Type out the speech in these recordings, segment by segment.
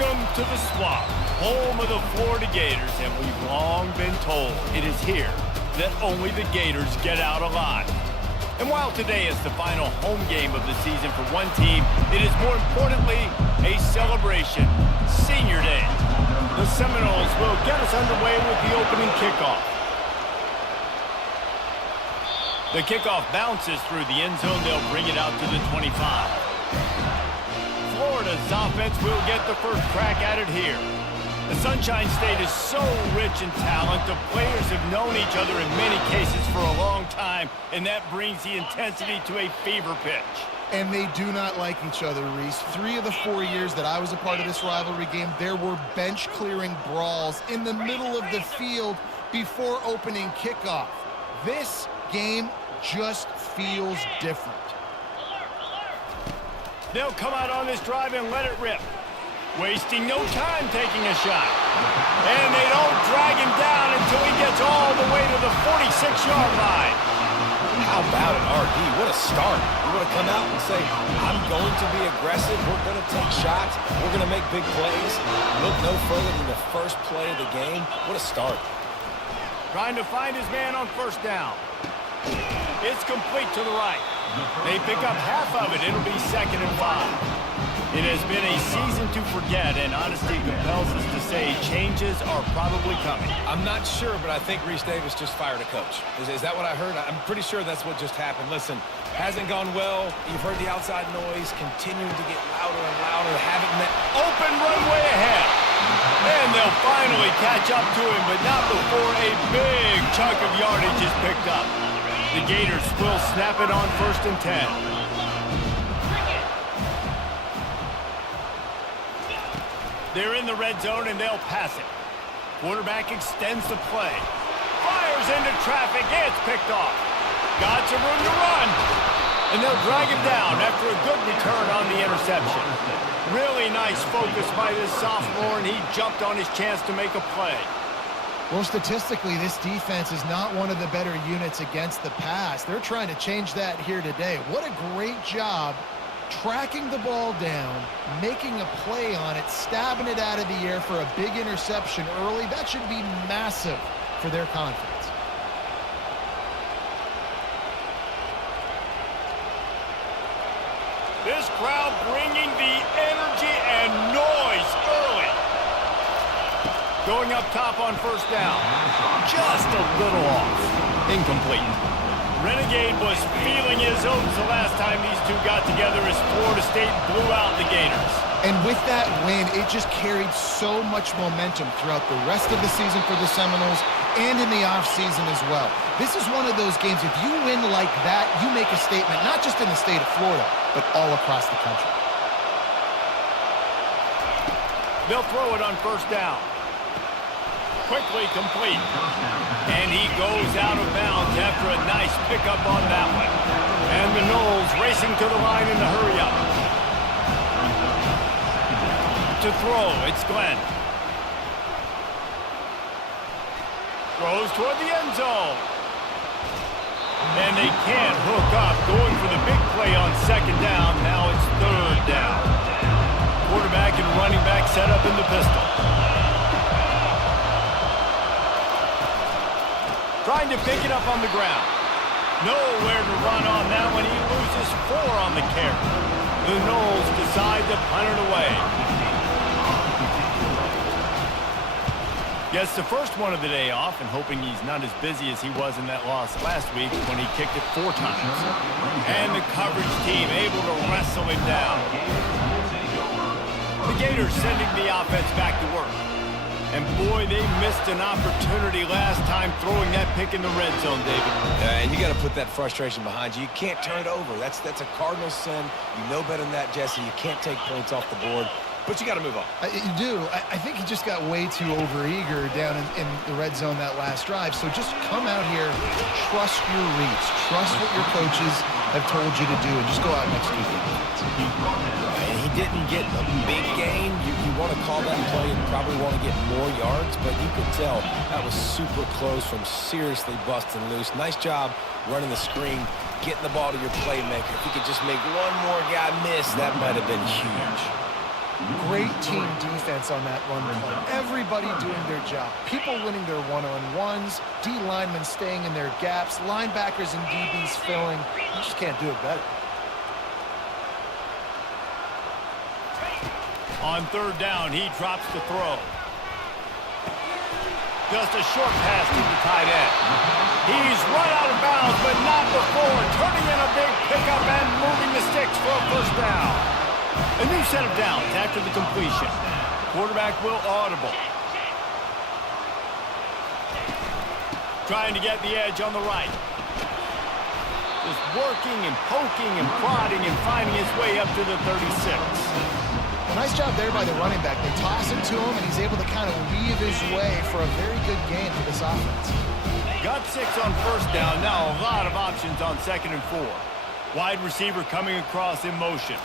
Welcome to the Swamp, home of the Florida Gators, and we've long been told it is here that only the Gators get out alive. And while today is the final home game of the season for one team, it is more importantly a celebration, Senior Day. The Seminoles will get us underway with the opening kickoff. The kickoff bounces through the end zone. They'll bring it out to the 25. Florida's offense will get the first crack at it here. The Sunshine State is so rich in talent. The players have known each other in many cases for a long time, and that brings the intensity to a fever pitch. And they do not like each other, Reese. 3 of the 4 years that I was a part of this rivalry game, there were bench-clearing brawls in the middle of the field before opening kickoff. This game just feels different. They'll come out on this drive and let it rip. Wasting no time taking a shot. And they don't drag him down until he gets all the way to the 46-yard line. How about it, RD? What a start. We're going to come out and say, I'm going to be aggressive. We're going to take shots. We're going to make big plays. Look no further than the first play of the game. What a start. Trying to find his man on first down. It's complete to the right. They pick up half of it. It'll be 2nd and 5. It has been a season to forget, and honesty compels us to say changes are probably coming. I'm not sure, but I think Reese Davis just fired a coach. Is that what I heard? I'm pretty sure that's what just happened. Listen, hasn't gone well. You've heard the outside noise continuing to get louder and louder. Haven't met open runway ahead. And they'll finally catch up to him, but not before a big chunk of yardage is picked up. The Gators will snap it on 1st and 10. They're in the red zone, and they'll pass it. Quarterback extends the play. Fires into traffic. It's picked off. Got some room to run. And they'll drag him down after a good return on the interception. Really nice focus by this sophomore, and he jumped on his chance to make a play. Well, statistically, this defense is not one of the better units against the pass. They're trying to change that here today. What a great job tracking the ball down, making a play on it, stabbing it out of the air for a big interception early. That should be massive for their confidence. This crowd bringing the energy and noise early. Going up top on first down. Just a little off. Incomplete. Renegade was feeling his oats the last time these two got together as Florida State blew out the Gators. And with that win, it just carried so much momentum throughout the rest of the season for the Seminoles and in the offseason as well. This is one of those games, if you win like that, you make a statement, not just in the state of Florida, but all across the country. They'll throw it on first down. Quickly complete. And he goes out of bounds after a nice pickup on that one. And the Noles racing to the line in the hurry-up. To throw, it's Glenn. Throws toward the end zone. And they can't hook up. Going for the big play on 2nd down. Now it's 3rd down. Quarterback and running back set up in the pistol. Trying to pick it up on the ground. Nowhere to run on that one. He loses 4 on the carry. The Noles decide to punt it away. Gets the first one of the day off, and hoping he's not as busy as he was in that loss last week when he kicked it 4 times. And the coverage team able to wrestle him down. The Gators sending the offense back to work. And boy, they missed an opportunity last time throwing that pick in the red zone, David. And you got to put that frustration behind you. You can't turn it over. That's a cardinal sin. You know better than that, Jesse. You can't take points off the board. But you got to move on. You do. I think he just got way too overeager down in the red zone that last drive. So just come out here, trust your reads, trust what your coaches have told you to do, and just go out and execute the defense. And he didn't get a big gain. You want to call that play and probably want to get more yards, but you could tell that was super close from seriously busting loose. Nice job running the screen, getting the ball to your playmaker. If you could just make one more guy miss, that might have been huge. Great team defense on that run play. Everybody doing their job. People winning their one-on-ones, D linemen staying in their gaps, linebackers and DBs filling. You just can't do it better. On third down, he drops the throw. Just a short pass to the tight end. He's run out of bounds, but not before. Turning in a big pickup and moving the sticks for a first down. A new set of downs after the completion. Quarterback will audible. Trying to get the edge on the right. Just working and poking and prodding and finding his way up to the 36. A nice job there by the running back. They toss it to him, and he's able to kind of weave his way for a very good game for this offense. Got 6 on first down. Now a lot of options on 2nd and 4. Wide receiver coming across in motion.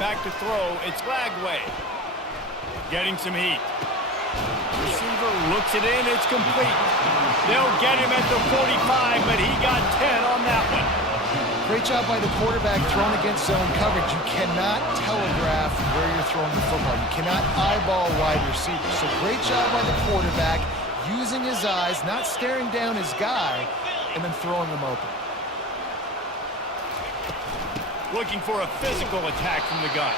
Back to throw. It's Lagway. Getting some heat. Receiver looks it in. It's complete. They'll get him at the 45, but he got 10 on that one. Great job by the quarterback thrown against zone coverage. You cannot telegraph where you're throwing the football. You cannot eyeball wide receivers. So great job by the quarterback using his eyes, not staring down his guy, and then throwing him open. Looking for a physical attack from the gun.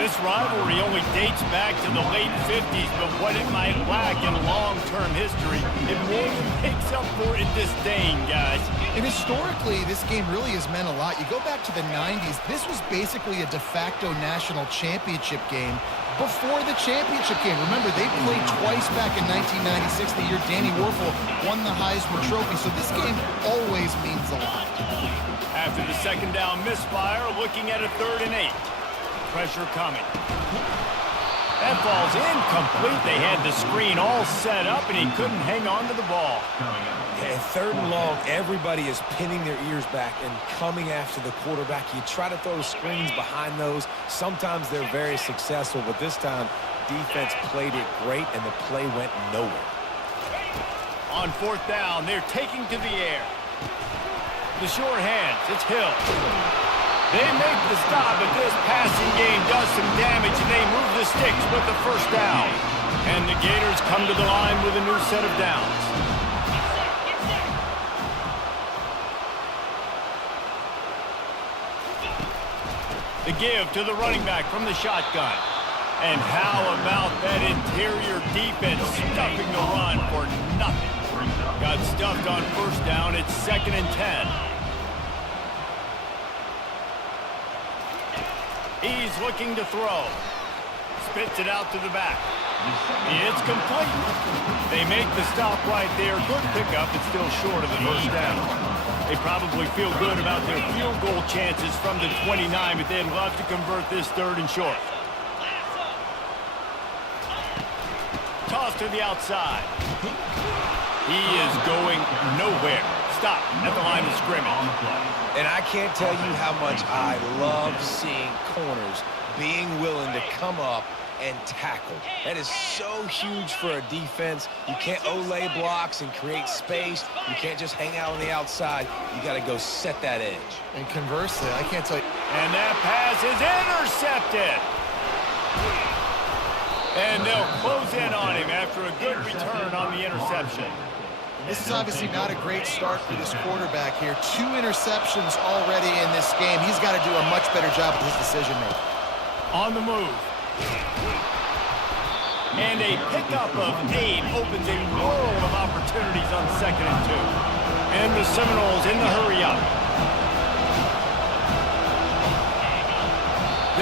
This rivalry only dates back to the late 50s, but what it might lack in long-term history, it more than makes up for in disdain, guys. And historically, this game really has meant a lot. You go back to the 90s, this was basically a de facto national championship game before the championship game. Remember, they played twice back in 1996, the year Danny Werfel won the Heisman Trophy, so this game always means a lot. After the second down misfire, looking at a 3rd and 8. Pressure coming. That ball's incomplete. They had the screen all set up, and he couldn't hang on to the ball. Yeah, 3rd and long, everybody is pinning their ears back and coming after the quarterback. You try to throw screens behind those. Sometimes they're very successful, but this time, defense played it great, and the play went nowhere. On 4th down, they're taking to the air. The short hands, it's Hill. They make the stop, but this passing game does some damage, and they move the sticks with the first down. And the Gators come to the line with a new set of downs. The give to the running back from the shotgun. And how about that interior defense stuffing the run for nothing? Got stuffed on first down. It's 2nd and 10. He's looking to throw. Spits it out to the back. It's complete. They make the stop right there. Good pickup. It's still short of the first down. They probably feel good about their field goal chances from the 29, but they'd love to convert this 3rd and short. Toss to the outside. He is going nowhere. Stop at the line of scrimmage. And I can't tell you how much I love seeing corners being willing to come up and tackle. That is so huge for a defense. You can't olay blocks and create space. You can't just hang out on the outside. You got to go set that edge. And conversely, I can't tell you. And that pass is intercepted. And they'll close in on him after a good return on the interception. This is obviously not a great start for this quarterback here. 2 interceptions already in this game. He's got to do a much better job with his decision-making. On the move. And a pickup of 8 opens a world of opportunities on 2nd and 2. And the Seminoles in the hurry-up.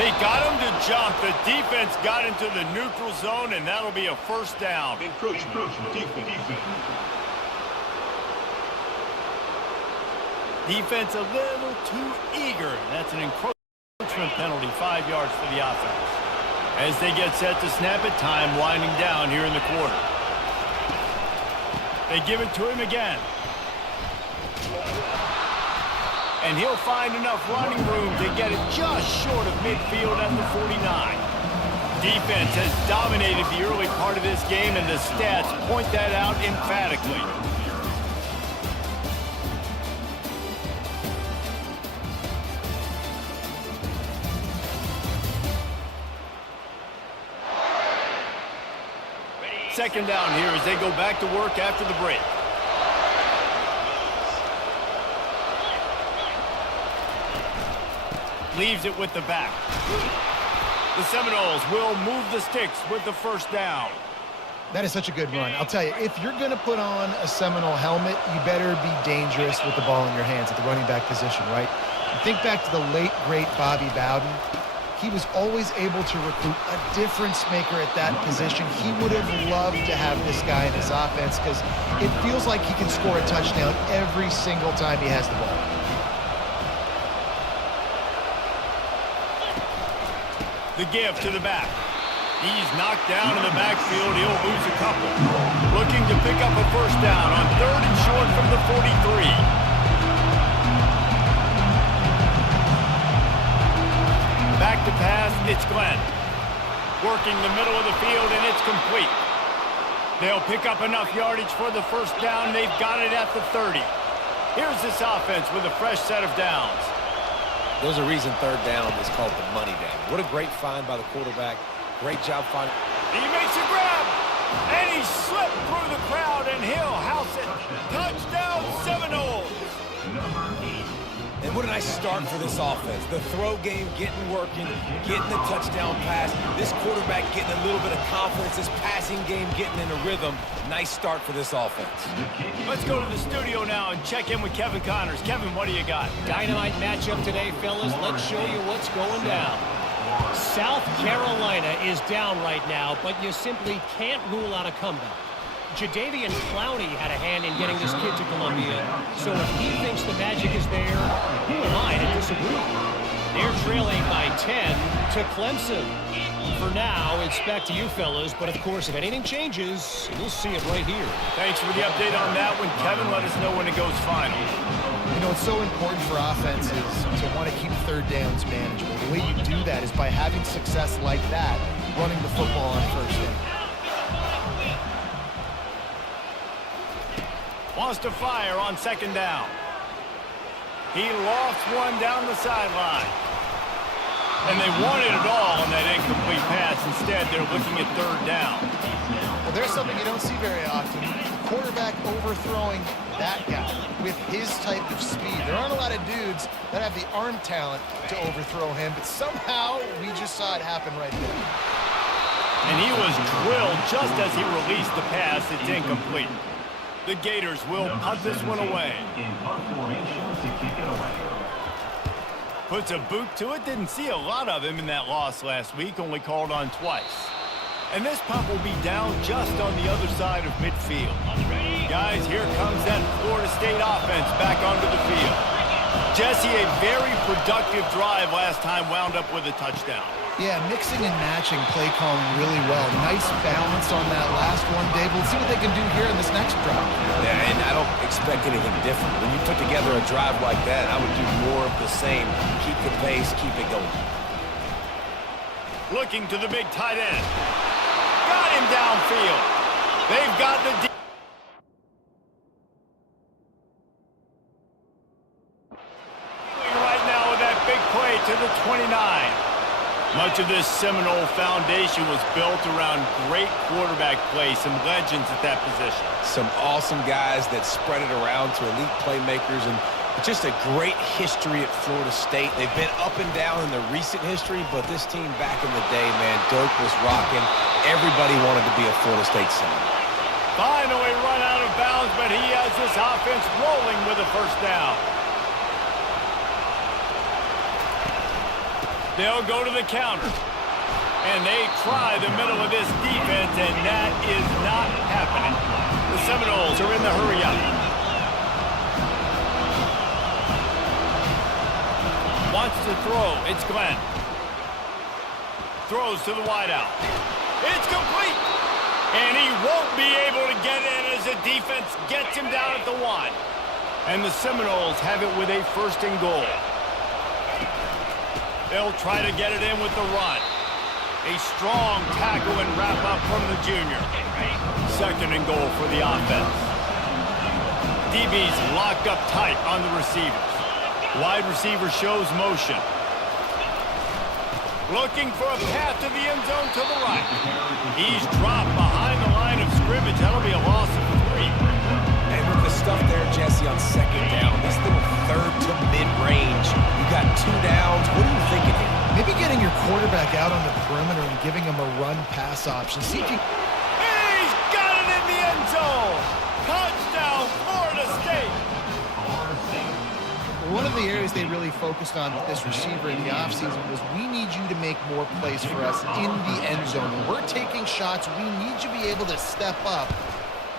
They got him to jump. The defense got into the neutral zone, and that'll be a first down. Defense a little too eager. That's an encroachment penalty, 5 yards for the offense. As they get set to snap it, time winding down here in the quarter. They give it to him again. And he'll find enough running room to get it just short of midfield at the 49. Defense has dominated the early part of this game, and the stats point that out emphatically. Second down here as they go back to work after the break. Leaves it with the back. The Seminoles will move the sticks with the first down. That is such a good run. I'll tell you, if you're going to put on a Seminole helmet, you better be dangerous with the ball in your hands at the running back position, right? Think back to the late, great Bobby Bowden. He was always able to recruit a difference maker at that position. He would have loved to have this guy in his offense because it feels like he can score a touchdown every single time he has the ball. The give to the back. He's knocked down in the backfield. He'll lose a couple. Looking to pick up a first down on 3rd and short from the 43. Back to pass, it's Glenn. Working the middle of the field, and it's complete. They'll pick up enough yardage for the first down. They've got it at the 30. Here's this offense with a fresh set of downs. There's a reason 3rd down is called the money down. What a great find by the quarterback. Great job finding. He makes a grab, and he slipped through the crowd, and he'll house it. Touchdown, Seminoles. And what a nice start for this offense. The throw game getting working, getting the touchdown pass. This quarterback getting a little bit of confidence. This passing game getting in a rhythm. Nice start for this offense. Let's go to the studio now and check in with Kevin Connors. Kevin, what do you got? Dynamite matchup today, fellas. Let's show you what's going down. South Carolina is down right now, but you simply can't rule out a comeback. Jadeveon Clowney had a hand in getting this kid to Columbia, so if he thinks the magic is there, who am I to disagree? They're trailing by 10 to Clemson. For now, it's back to you fellas, but of course, if anything changes, we'll see it right here. Thanks for the update on that one, Kevin. Let us know when it goes final. You know, it's so important for offenses to want to keep 3rd downs manageable. The way you do that is by having success like that, running the football on first down. Wants to fire on 2nd down. He lost one down the sideline. And they wanted it all on that incomplete pass. Instead, they're looking at 3rd down. Well, there's something you don't see very often. The quarterback overthrowing that guy with his type of speed. There aren't a lot of dudes that have the arm talent to overthrow him, but somehow we just saw it happen right there. And he was drilled just as he released the pass. It's incomplete. The Gators will punt this one away. Puts a boot to it. Didn't see a lot of him in that loss last week. Only called on twice. And this punt will be down just on the other side of midfield. Guys, here comes that Florida State offense back onto the field. Jesse, a very productive drive last time, wound up with a touchdown. Yeah, mixing and matching play calling really well. Nice balance on that last one, Dave. Let's see what they can do here in this next drive. Yeah, and I don't expect anything different. When you put together a drive like that, I would do more of the same. Keep the pace, keep it going. Looking to the big tight end. Got him downfield. They've got the right now with that big play to the 29. Much of this Seminole foundation was built around great quarterback play, some legends at that position. Some awesome guys that spread it around to elite playmakers, and just a great history at Florida State. They've been up and down in the recent history, but this team back in the day, man, Dirk was rocking. Everybody wanted to be a Florida State Seminole. Finally run out of bounds, but he has this offense rolling with a first down. They'll go to the counter. And they try the middle of this defense, and that is not happening. The Seminoles are in the hurry up. Wants to throw. It's Glenn. Throws to the wideout. It's complete. And he won't be able to get in as the defense gets him down at the 1. And the Seminoles have it with a 1st and goal. They'll try to get it in with the run. A strong tackle and wrap up from the junior. 2nd and goal for the offense. DB's locked up tight on the receivers. Wide receiver shows motion. Looking for a path to the end zone to the right. He's dropped behind the line of scrimmage. That'll be a loss of 3. And with the stuff there, Jesse, on second down, this little third to mid-range, you got 2 downs. What are you thinking here? Maybe getting your quarterback out on the perimeter and giving him a run-pass option. See if you... He's got it in the end zone. Touchdown, Florida State. One of the areas they really focused on with this receiver in the offseason was we need you to make more plays for us in the end zone. When we're taking shots, we need you to be able to step up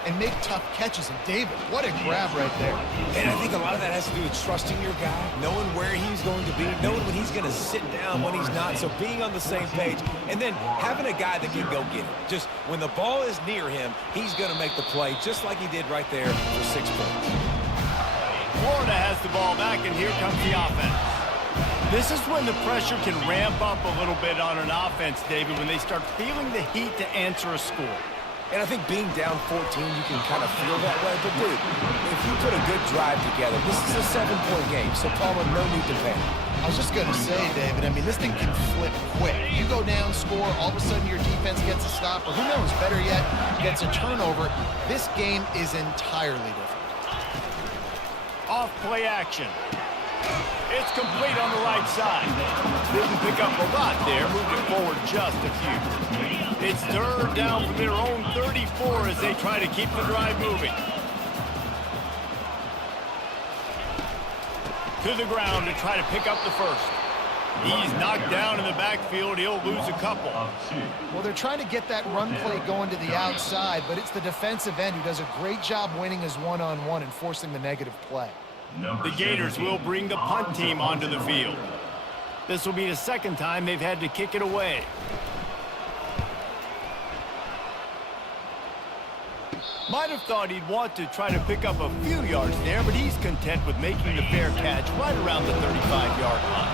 and make tough catches. And David, what a grab right there. And I think a lot of that has to do with trusting your guy, knowing where he's going to be, knowing when he's going to sit down, when he's not, so being on the same page, and then having a guy that can go get it. Just when the ball is near him, he's going to make the play, just like he did right there for 6 points. Florida has the ball back, and here comes the offense. This is when the pressure can ramp up a little bit on an offense, David, when they start feeling the heat to answer a score. And I think being down 14, you can kind of feel that way. But, dude, if you put a good drive together, this is a 7-point game, so Palmer, no need to panic. I was just going to say, David, I mean, this thing can flip quick. You go down, score, all of a sudden your defense gets a stop, or who knows, better yet, gets a turnover. This game is entirely different. Off play action. It's complete on the right side. Didn't pick up a lot there, moved it forward just a few. It's 3rd down from their own 34 as they try to keep the drive moving. To the ground to try to pick up the first. He's knocked down in the backfield. He'll lose a couple. Well, they're trying to get that run play going to the outside, but it's the defensive end who does a great job winning his one-on-one and forcing the negative play. The Gators will bring the punt team onto the field. This will be the 2nd time they've had to kick it away. Might have thought he'd want to try to pick up a few yards there, but he's content with making the fair catch right around the 35-yard line.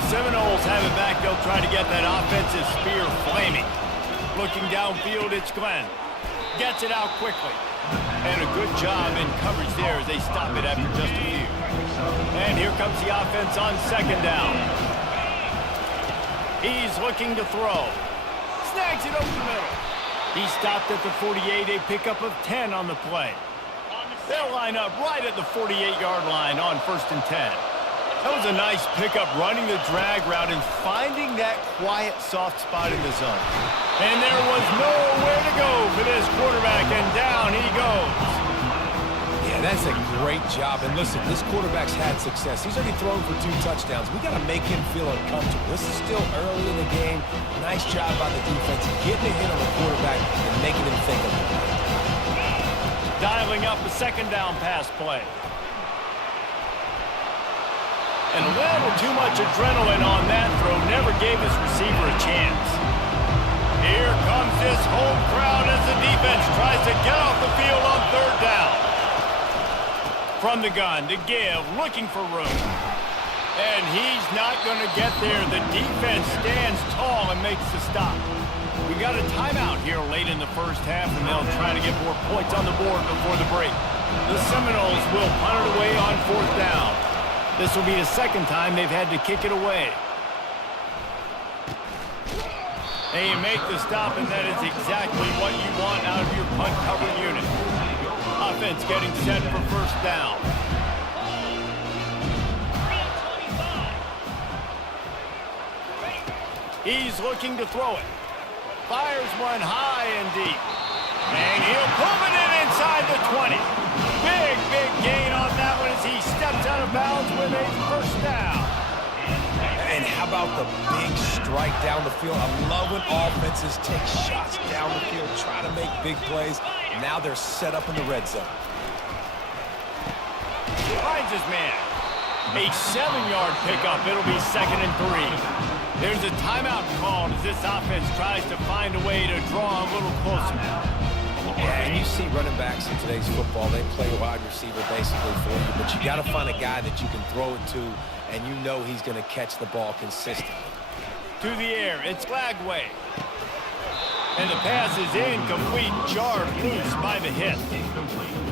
The Seminoles have it back. They'll try to get that offensive spear flaming. Looking downfield, it's Glenn. Gets it out quickly. And a good job in coverage there as they stop it after just a few. And here comes the offense on 2nd down. He's looking to throw. Snags it over the middle. He stopped at the 48, a pickup of 10 on the play. They'll line up right at the 48-yard line on 1st and 10. That was a nice pickup, running the drag route and finding that quiet, soft spot in the zone. And there was nowhere to go for this quarterback, and down he goes. Yeah, that's a great job. And listen, this quarterback's had success. He's already thrown for 2 touchdowns. We got to make him feel uncomfortable. This is still early in the game. Nice job by the defense, getting a hit on the quarterback and making him think of it. Dialing up a 2nd down pass play. And a little too much adrenaline on that throw. Never gave his receiver a chance. Here comes this home crowd as the defense tries to get off the field on 3rd down. From the gun to give, looking for room. And he's not going to get there. The defense stands tall and makes the stop. We got a timeout here late in the 1st half, and they'll try to get more points on the board before the break. The Seminoles will punt it away on 4th down. This will be the 2nd time they've had to kick it away. And you make the stop, and that is exactly what you want out of your punt cover unit. Offense getting set for 1st down. He's looking to throw it. Fires one high and deep. And he'll pull it in inside the 20. Big gain on that one as he steps out of bounds with a 1st down. And how about the big strike down the field? I love when offenses take shots down the field, try to make big plays. Now they're set up in the red zone. Finds his man. A 7-yard pickup. It'll be 2nd and 3. There's a timeout called as this offense tries to find a way to draw a little closer. Yeah, and you see running backs in today's football, they play wide receiver basically for you, but you got to find a guy that you can throw it to, and you know he's going to catch the ball consistently. To the air, it's Lagway. And the pass is incomplete, jarred loose by the hit.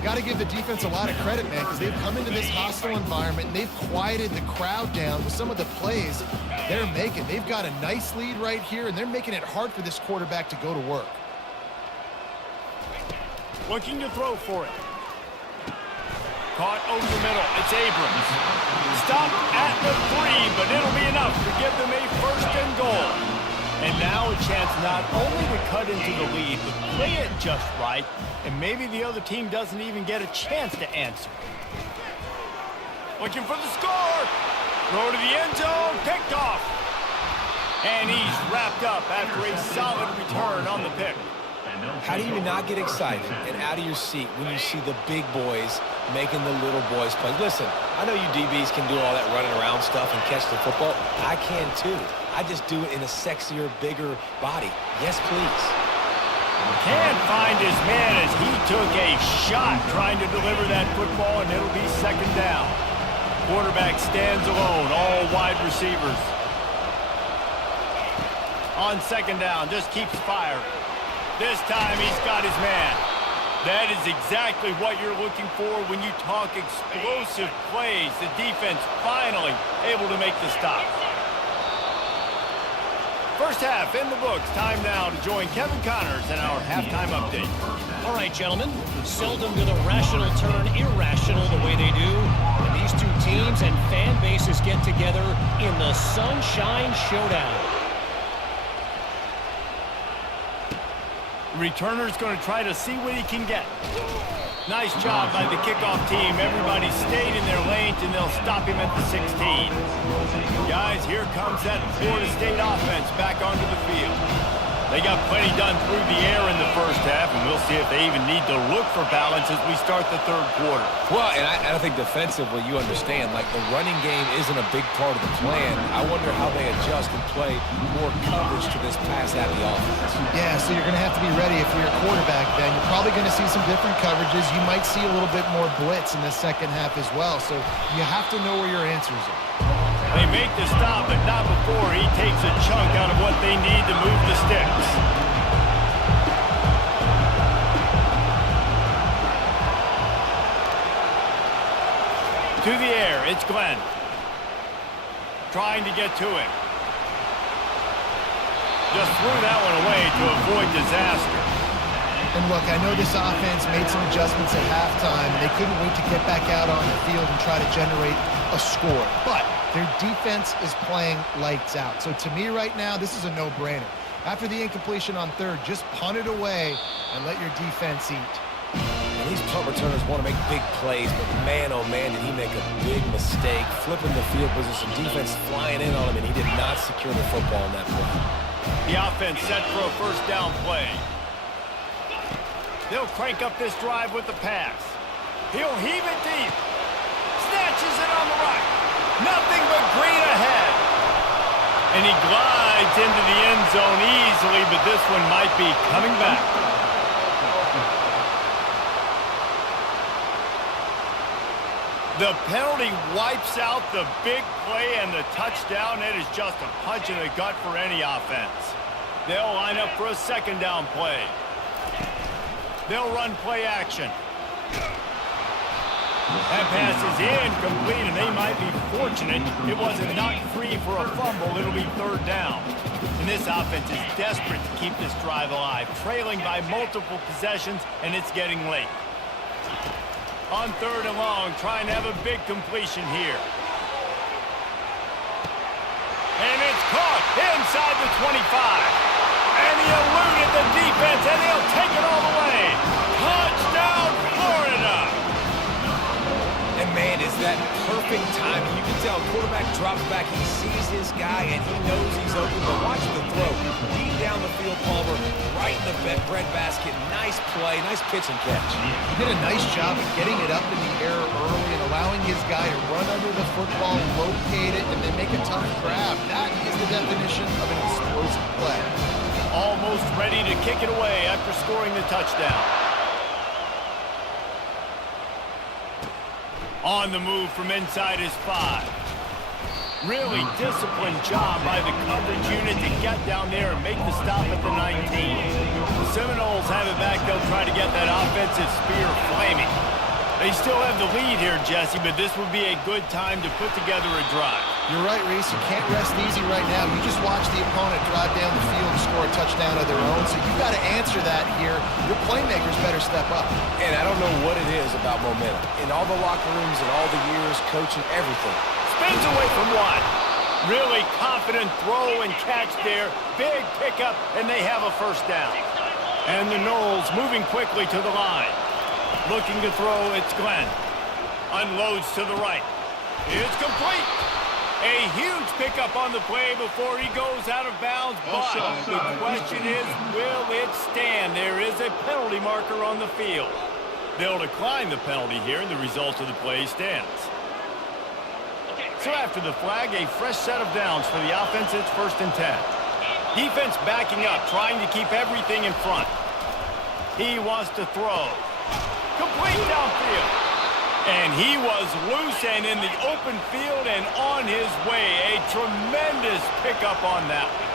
Got to give the defense a lot of credit, man, because they've come into this hostile environment and they've quieted the crowd down with some of the plays they're making. They've got a nice lead right here, and they're making it hard for this quarterback to go to work. Looking to throw for it. Caught over the middle. It's Abrams. Stopped at the 3, but it'll be enough to give them a first and goal. And now a chance not only to cut into the lead, but play it just right, and maybe the other team doesn't even get a chance to answer. Looking for the score. Throw to the end zone. Picked off. And he's wrapped up after a solid return on the pick. How do you not get excited and out of your seat when you see the big boys making the little boys play? Listen, I know you DBs can do all that running around stuff and catch the football. I can too. I just do it in a sexier, bigger body. Yes, please. Can't find his man as he took a shot trying to deliver that football, and it'll be second down. Quarterback stands alone, all wide receivers. On second down, just keeps firing. This time he's got his man. That is exactly what you're looking for when you talk explosive plays. The defense finally able to make the stop. First half in the books. Time now to join Kevin Connors in our halftime update. All right, gentlemen. Seldom do the rational turn irrational the way they do when these two teams and fan bases get together in the Sunshine Showdown. Returner's going to try to see what he can get. Nice job by the kickoff team. Everybody stayed in their lanes, and they'll stop him at the 16. Guys, here comes that Florida State offense back onto the field. They got plenty done through the air in the first half, and we'll see if they even need to look for balance as we start the third quarter. Well, and I think defensively, you understand, like the running game isn't a big part of the plan. I wonder how they adjust and play more coverage to this pass-happy offense. Yeah, so you're going to have to be ready if you're a quarterback then. You're probably going to see some different coverages. You might see a little bit more blitz in the second half as well, so you have to know where your answers are. They make the stop, but not before he takes a chunk out of what they need to move the sticks. To the air, it's Glenn. Trying to get to it. Just threw that one away to avoid disaster. And look, I know this offense made some adjustments at halftime, and they couldn't wait to get back out on the field and try to generate a score. But their defense is playing lights out. So to me right now, this is a no-brainer. After the incompletion on third, just punt it away and let your defense eat. And these punt returners want to make big plays, but man, oh man, did he make a big mistake. Flipping the field position, defense flying in on him, and he did not secure the football in that play. The offense set for a first down play. They'll crank up this drive with the pass. He'll heave it deep. Snatches it on the right. Nothing but green ahead. And he glides into the end zone easily, but this one might be coming back. The penalty wipes out the big play and the touchdown. It is just a punch in the gut for any offense. They'll line up for a second down play. They'll run play action. That pass is incomplete, and they might be fortunate it wasn't knocked free for a fumble. It'll be third down. And this offense is desperate to keep this drive alive, trailing by multiple possessions, and it's getting late. On third and long, trying to have a big completion here. And it's caught inside the 25. And he eluded the defense, and he'll take it all the way. Touchdown, Florida! And man, is that perfect timing. You can tell quarterback drops back, he sees his guy, and he knows he's open. But watch the throw. Deep down the field, Palmer, right in the breadbasket. Nice play, nice pitch and catch. He did a nice job of getting it up in the air early and allowing his guy to run under the football, locate it, and then make a tough grab. That is the definition of an explosive play. Almost ready to kick it away after scoring the touchdown. On the move from inside his 5. Really disciplined job by the coverage unit to get down there and make the stop at the 19. The Seminoles have it back. They'll try to get that offensive spear flaming. They still have the lead here, Jesse, but this would be a good time to put together a drive. You're right, Reese. You can't rest easy right now. You just watch the opponent drive down the field and score a touchdown of their own. So you got to answer that here. Your playmakers better step up. And I don't know what it is about momentum. In all the locker rooms and all the years, coaching, everything. Spins away from one. Really confident throw and catch there. Big pickup, and they have a first down. And the Knowles moving quickly to the line. Looking to throw, it's Glenn. Unloads to the right. It's complete. A huge pickup on the play before he goes out of bounds, but the question is, will it stand? There is a penalty marker on the field. They'll decline the penalty here, and the result of the play stands. So after the flag, a fresh set of downs for the offense. It's 1st and 10. Defense backing up, trying to keep everything in front. He wants to throw. Complete downfield. And he was loose and in the open field and on his way. A tremendous pickup on that one.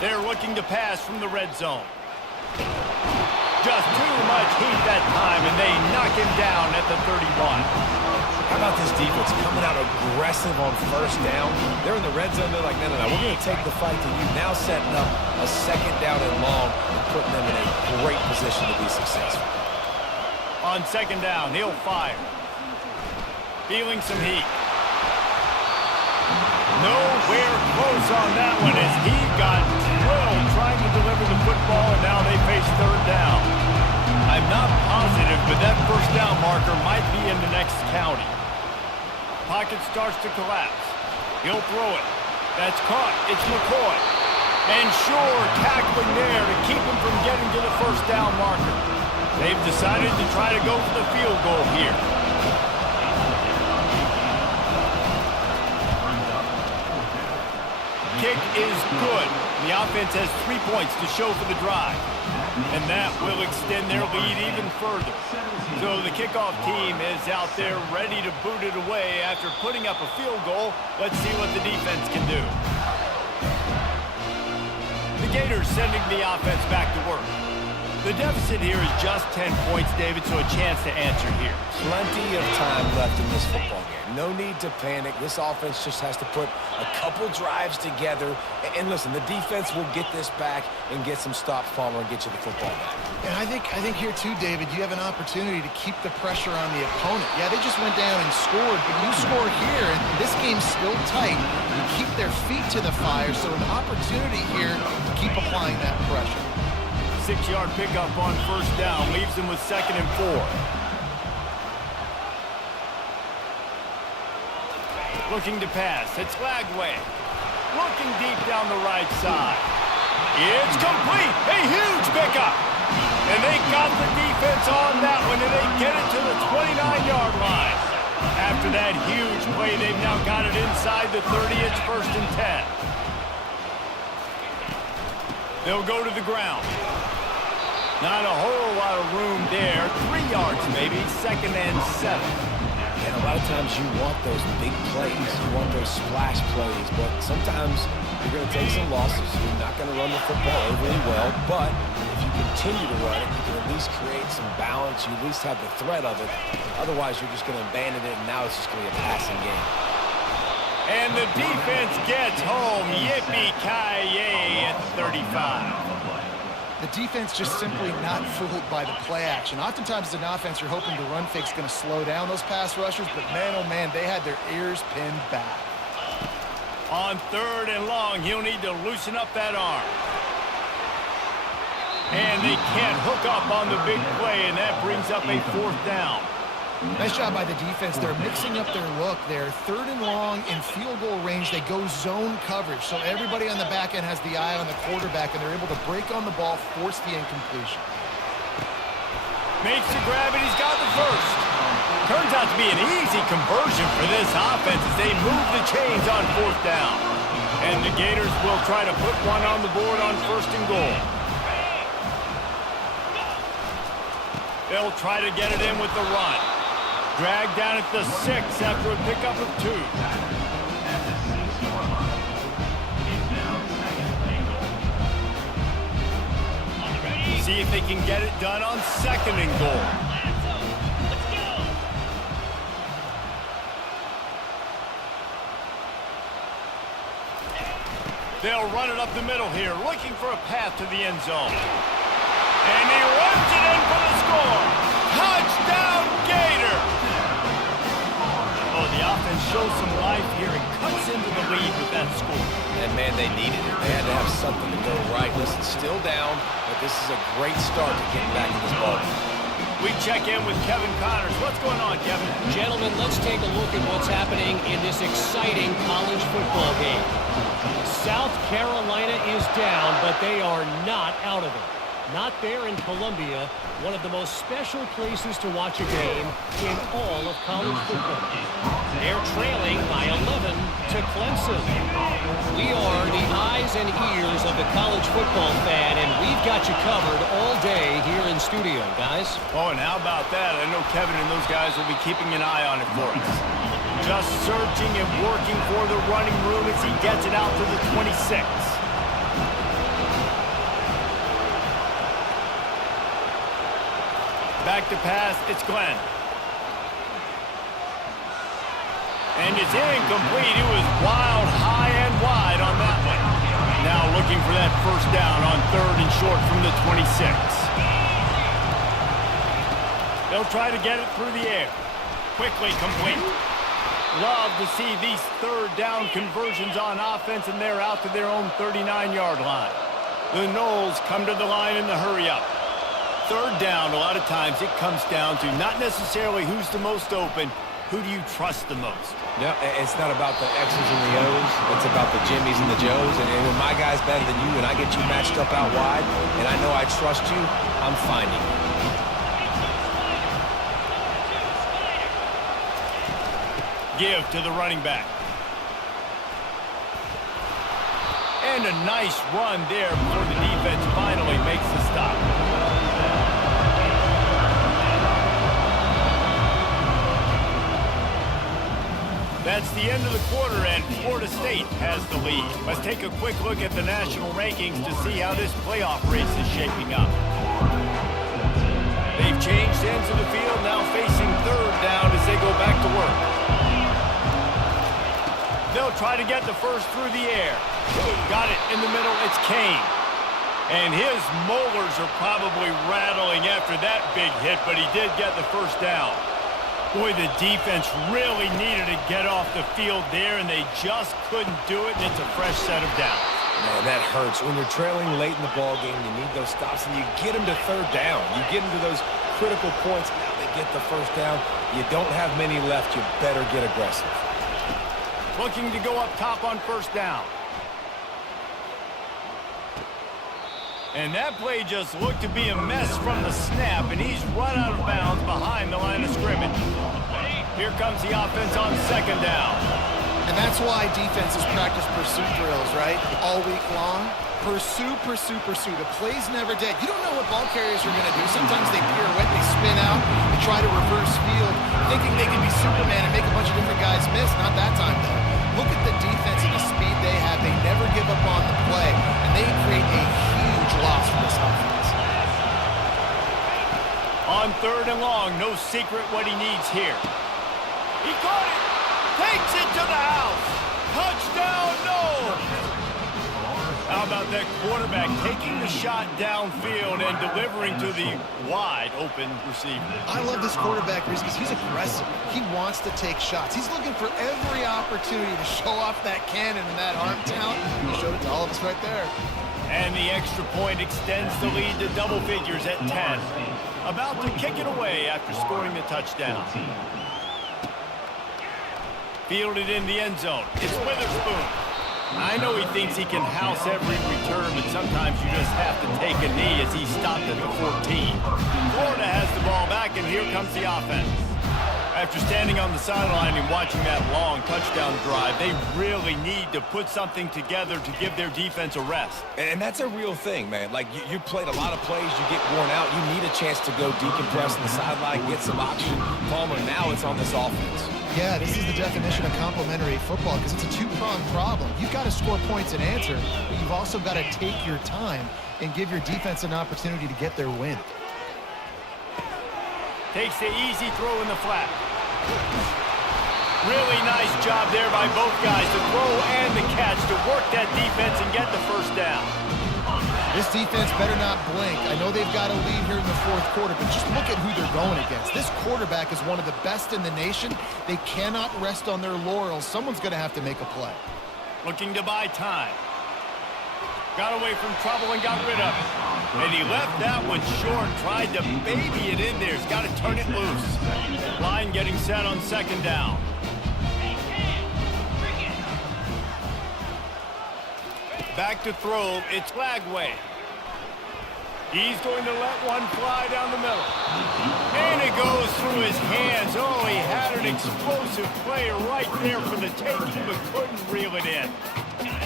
They're looking to pass from the red zone. Just too much heat that time, and they knock him down at the 31. How about this defense coming out aggressive on 1st down? They're in the red zone. They're like, no, we're going to take the fight to you. Now setting up a 2nd down and long and putting them in a great position to be successful. On 2nd down, he'll fire. Feeling some heat. Nowhere close on that one as he got drilled trying to deliver the football, and now they face 3rd down. I'm not positive, but that 1st down marker might be in the next county. Pocket starts to collapse. He'll throw it. That's caught. It's McCoy. And sure, tackling there to keep him from getting to the 1st down marker. They've decided to try to go for the field goal here. Kick is good. The offense has 3 points to show for the drive. And that will extend their lead even further. So the kickoff team is out there ready to boot it away after putting up a field goal. Let's see what the defense can do. The Gators sending the offense back to work. The deficit here is just 10 points, David, so a chance to answer here. Plenty of time left in this football game. No need to panic. This offense just has to put a couple drives together. And listen, the defense will get this back and get some stops, Palmer, and get you the football back. And I think here, too, David, you have an opportunity to keep the pressure on the opponent. Yeah, they just went down and scored, but you score here, and this game's still tight. You keep their feet to the fire, so an opportunity here to keep applying that pressure. 6-yard pickup on 1st down leaves them with 2nd and 4. Looking to pass. It's Lagway. Looking deep down the right side. It's complete. A huge pickup. And they got the defense on that one, and they get it to the 29-yard line. After that huge play, they've now got it inside the 30. It's 1st and 10. They'll go to the ground. Not a whole lot of room there. 3 yards maybe. 2nd and 7. And a lot of times you want those big plays. You want those splash plays. But sometimes you're going to take some losses. You're not going to run the football overly well. But if you continue to run it, you can at least create some balance. You at least have the threat of it. Otherwise, you're just going to abandon it, and now it's just going to be a passing game. And the defense gets home. Yippee-ki-yay at 35. The defense just simply not fooled by the play action. Oftentimes as an offense, you're hoping the run fake's going to slow down those pass rushers, but man, oh man, they had their ears pinned back. On 3rd and long, he'll need to loosen up that arm. And they can't hook up on the big play, and that brings up a 4th down. Nice job by the defense. They're mixing up their look there. 3rd and long in field goal range. They go zone coverage. So everybody on the back end has the eye on the quarterback, and they're able to break on the ball, force the incompletion. Makes the grab, and he's got the first. Turns out to be an easy conversion for this offense as they move the chains on 4th down. And the Gators will try to put one on the board on 1st and goal. They'll try to get it in with the run. Dragged down at the 6 after a pickup of 2. See if they can get it done on 2nd and goal. They'll run it up the middle here, looking for a path to the end zone. And he runs it in for the score. Touchdown, Gator! Oh, the offense shows some life here and cuts into the lead with that score. And, man, they needed it. They had to have something to go right. Listen, still down, but this is a great start to getting back to this ball. We check in with Kevin Connors. What's going on, Kevin? Gentlemen, let's take a look at what's happening in this exciting college football game. South Carolina is down, but they are not out of it. Not there in Columbia, one of the most special places to watch a game in all of college football. They're trailing by 11 to Clemson. We are the eyes and ears of the college football fan, and we've got you covered all day here in studio, guys. Oh, and how about that? I know Kevin and those guys will be keeping an eye on it for us. Just searching and working for the running room as he gets it out to the 26. Back to pass, it's Glenn. And it's incomplete. It was wild, high and wide on that one. Now looking for that first down on 3rd and short from the 26. They'll try to get it through the air. Quickly complete. Love to see these 3rd down conversions on offense, and they're out to their own 39-yard line. The Noles come to the line in the hurry up. 3rd down, a lot of times it comes down to not necessarily who's the most open, who do you trust the most? No, it's not about the X's and the O's. It's about the Jimmies and the Joes. And when my guy's better than you and I get you matched up out wide, and I know I trust you, I'm finding you. Give to the running back. And a nice run there before the defense finally makes the stop. That's the end of the quarter, and Florida State has the lead. Let's take a quick look at the national rankings to see how this playoff race is shaping up. They've changed ends of the field, now facing 3rd down as they go back to work. They'll try to get the first through the air. Got it in the middle, it's Kane. And his molars are probably rattling after that big hit, but he did get the first down. Boy, the defense really needed to get off the field there, and they just couldn't do it, and it's a fresh set of downs. Man, that hurts. When you're trailing late in the ball game, you need those stops, and you get them to 3rd down. You get them to those critical points. Now they get the first down. You don't have many left. You better get aggressive. Looking to go up top on 1st down. And that play just looked to be a mess from the snap, and he's run out of bounds behind the line of scrimmage. Here comes the offense on 2nd down. And that's why defenses practice pursuit drills, right? All week long. Pursue, pursue, pursue. The play's never dead. You don't know what ball carriers are going to do. Sometimes they pirouette, they spin out, they try to reverse field, thinking they can be Superman and make a bunch of different guys miss. Not that time, though. Look at the defense and the speed they have. They never give up on the play, and they create a huge loss for this offense. On 3rd and long, no secret what he needs here. He caught it! Takes it to the house! Touchdown, Noles! How about that quarterback taking the shot downfield and delivering to the wide-open receiver? I love this quarterback because he's aggressive. He wants to take shots. He's looking for every opportunity to show off that cannon and that arm talent. He showed it to all of us right there. And the extra point extends the lead to double figures at 10. About to kick it away after scoring the touchdown. Fielded in the end zone. It's Witherspoon. I know he thinks he can house every return, but sometimes you just have to take a knee as he stopped at the 14. Florida has the ball back, and here comes the offense. After standing on the sideline and watching that long touchdown drive, they really need to put something together to give their defense a rest. And that's a real thing, man. Like, you played a lot of plays, you get worn out, you need a chance to go decompress on the sideline, get some oxygen. Palmer, now it's on this offense. Yeah, this is the definition of complementary football because it's a two-pronged problem. You've got to score points and answer, but you've also got to take your time and give your defense an opportunity to get their win. Takes the easy throw in the flat. Really nice job there by both guys, the throw and the catch, to work that defense and get the first down. This defense better not blink. I know they've got a lead here in the fourth quarter, but just look at who they're going against. This quarterback is one of the best in the nation. They cannot rest on their laurels. Someone's going to have to make a play. Looking to buy time. Got away from trouble and got rid of it. And he left that one short, tried to baby it in there. He's got to turn it loose. Line getting set on second down. Back to throw, it's Lagway. He's going to let one fly down the middle. And it goes through his hands. Oh, he had an explosive play right there for the taking, but couldn't reel it in.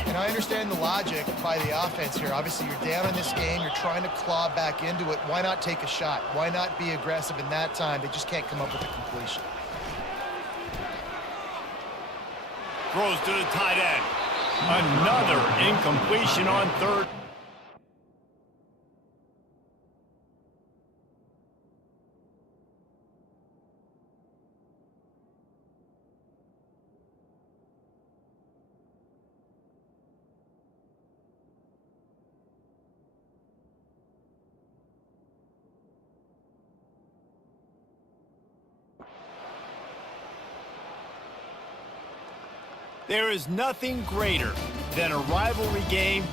And I understand the logic by the offense here. Obviously, you're down in this game. You're trying to claw back into it. Why not take a shot? Why not be aggressive in that time? They just can't come up with a completion. Throws to the tight end. Another incompletion on third. There is nothing greater than a rivalry game